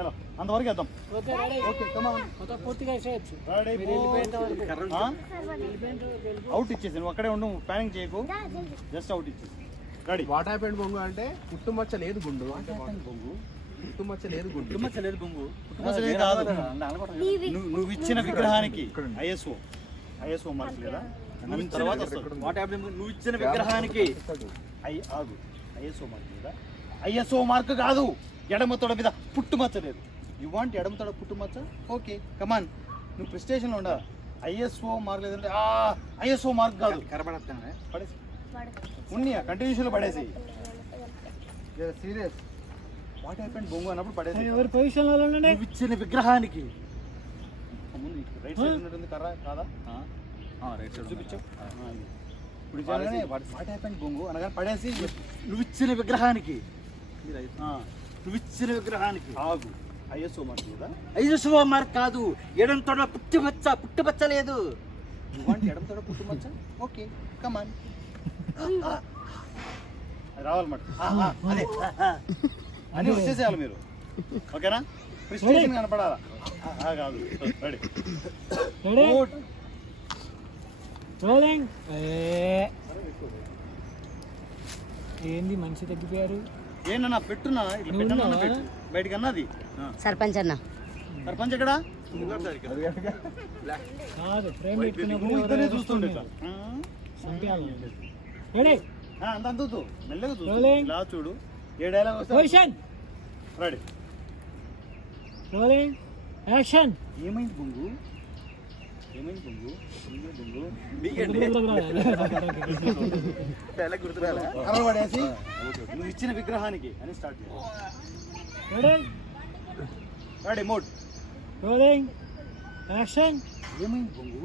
చలో అంతవరకు వేద్దాం. Okay come on. అవుట్ ఇచ్చేసి నువ్వు అక్కడే ఉండు, ప్యానింగ్ చేయకు, జస్ట్ అవుట్ ఇచ్చేసి రెడీ. వాట్ హ్యాపెండ్ బొంగు అంటే పుట్టుమచ్చ లేదు గుండు అంటే బొంగు పుట్టుమచ్చ లేదు గుండు పుట్టుమచ్చ లేదు బొంగు పుట్టుమచ్చ లేదు కాదు. నువ్వు ఇచ్చిన విగ్రహానికి ఐఎస్ఓ మార్క్ లేదా తర్వాత వాట్ హ్యాపెండ్ నువ్వు ఇచ్చిన విగ్రహానికి ఆగు ఐఎస్ఓ మార్క్ లేదా ఐఎస్ఓ మార్క్ కాదు. ఎడమ తొడ మీద పుట్టుమచ్చ లేదు. యు వాంట్ ఎడమ తొడ పుట్టుమచ్చ? Okay come on. నువ్వు ప్రెస్టేషన్లో ఉండాలి. ఐఎస్ఓ మార్క్ లేదంటే ఐఎస్ఓ మార్క్ కాదు. కరపడతానే పడేసి ఉన్నియా కంటిన్యూషన్లో పడేసి సీరియస్. వాట్ హ్యాపెండ్ బొంగు అన్నప్పుడు పడేసి ఎవరి పొజిషన్లో నువ్వు ఇచ్చిన విగ్రహానికి ముందు రైట్ సైడ్ ఉన్నట్టుంది కర్ర కాదా? రైట్ సైడ్ చూపించావు. ఇప్పుడు వాట్ హ్యాపెండ్ బొంగు అనగానే పడేసి నువ్వు ఇచ్చిన విగ్రహానికి ఆగు. ఐఎస్ఓ మార్క్ లేదా? ఐఎస్ఓ మార్క్ కాదు. ఎడం తొడ పుట్టుమచ్చ లేదు. ఎడం తొడ పుట్టుమచ్చ? Okay come on. రావాలి మాట అదే అని వచ్చేసేయాలి మీరు. ఓకేనా? ప్రెస్టేషన్ కనపడాలా కాదు. Ready rolling. ఏంది మనిషి తగ్గిపోయారు? ఏంటన్నా పెట్టున్నా ఇట్లా పెట్టన్నా పెట్టు బయటికి అన్నది. సర్పంచ్ అన్న సర్పంచ్ ఎక్కడా? కాదు ఫ్రేమ్ పెట్టుకున్నప్పుడు ఇద్దరే చూస్తుండే ఇట్లా అంత అంతూ మెల్లగా చూడు. ఇలా చూడు. ఏ డైలాగ్ వస్తే పొజిషన్ రెడీ. Rolling action. ఏమైంది బొంగు? ఏమైంది బొంగు? కర్ర పడేసి నువ్వు ఇచ్చిన విగ్రహానికి అని స్టార్ట్ చేయాలి. Ready mode. Rolling action. ఏమైంది బొంగు?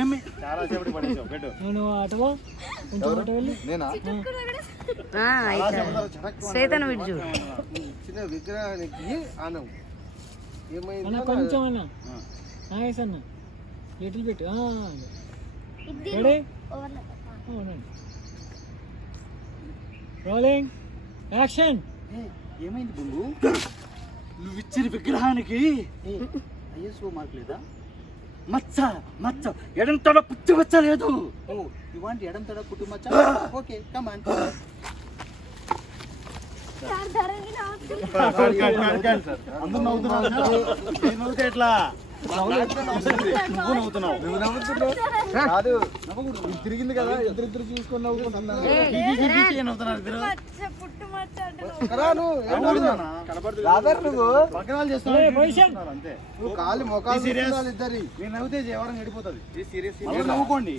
ఏమి చాలా సేపటి పడేసావు పెట్టు. నువ్వు అటువో కొంచెం అటు వెళ్ళి నేనా శ్వేతను విడిచు చిన్న విగ్రహానికి ఆనం అన్న కొంచెం అన్న నాగేశ్ అన్న little bit. Ready rolling action. ఏమైంది బొంగు? నువ్వు ఇచ్చిన విగ్రహానికి ఐఎస్ఓ మార్క్ లేదా? మచ్చ ఎడం తొడ పుట్టుమచ్చ లేదు. యు వాంట్ ఎడం తొడ పుట్టుమచ్చ? Okay come on. అందరూ నవ్వుతున్నారు. నేను నవ్వుతే ఎట్లా? నువ్వు నవ్వుతున్నావు. నువ్వు నవ్వుతున్నావు కాదు తిరిగింది కదా ఇద్దరిద్దరు చూసుకొని నవ్వుకుంటున్నాను. అంతే నువ్వు కాలు మొక్కలు ఇద్దరి నేను నవ్వుతే ఎవరైనా గడిపోతుంది. నవ్వుకోండి.